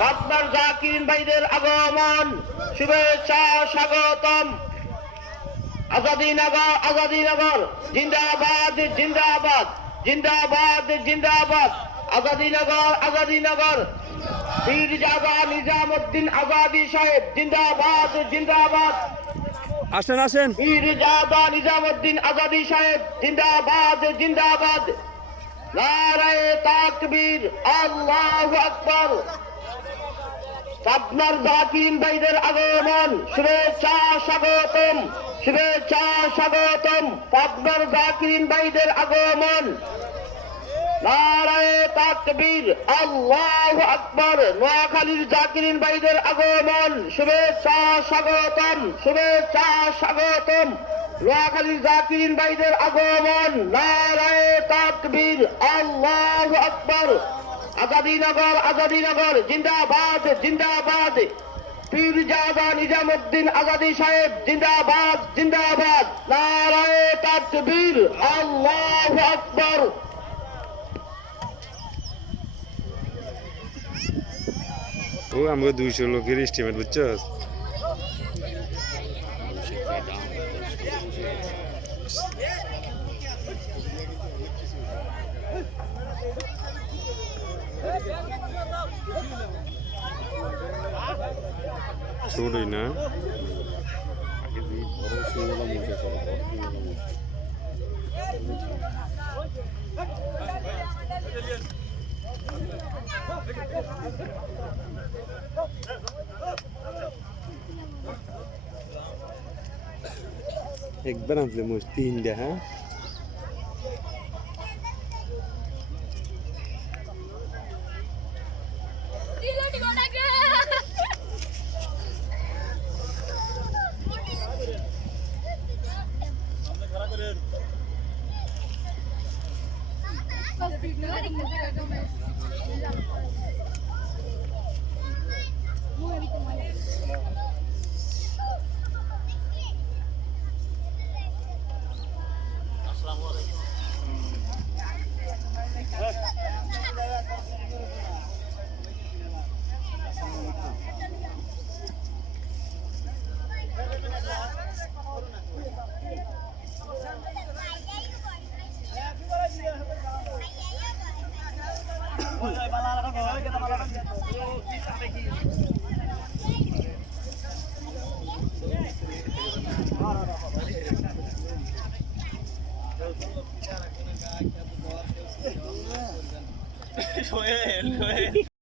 পাবনার জাকির ভাইদের আগমন শুভেচ্ছা স্বাগতম। আজাদিনগর জিন্দাবাদ জিন্দাবাদ জিন্দাবাদ জিন্দাবাদ। আজাদিনগর পীরজাদা নিজামুদ্দিন আজাদি সাহেব জিন্দাবাদ জিন্দাবাদ। আসেন আসেন। পীরজাদা নিজামুদ্দিন আজাদি সাহেব জিন্দাবাদ জিন্দাবাদ। নারায়ে তাকবীর, আল্লাহু আকবার। পাবনার জাকির ভাইদের আগমন শুভেচ্ছা স্বাগতম, শুভেচ্ছা স্বাগতম। পাবনার জাকির ভাইদের আগমন, নারায়ে তাকবীর, আল্লাহু আকবার। নোয়াখালীর জাকির ভাইদের আগমন শুভেচ্ছা স্বাগতম, শুভেচ্ছা স্বাগতম। নোয়াখালীর জাকির ভাইদের আগমন, নারায়ে তাকবীর, আল্লাহু আকবার। আজাদিনগর জিন্দাবাদ জিন্দাবাদ। পীরজাদা নিজামুদ্দিন আজাদি সাহেব জিন্দাবাদ জিন্দাবাদ। নারায়ে তাকবীর, আল্লাহু আকবার। ও আমাকে 200 লোকের এস্টিমেট বুঝছস। ছোটই না একবার আনলে মোট 3টা। হ্যাঁ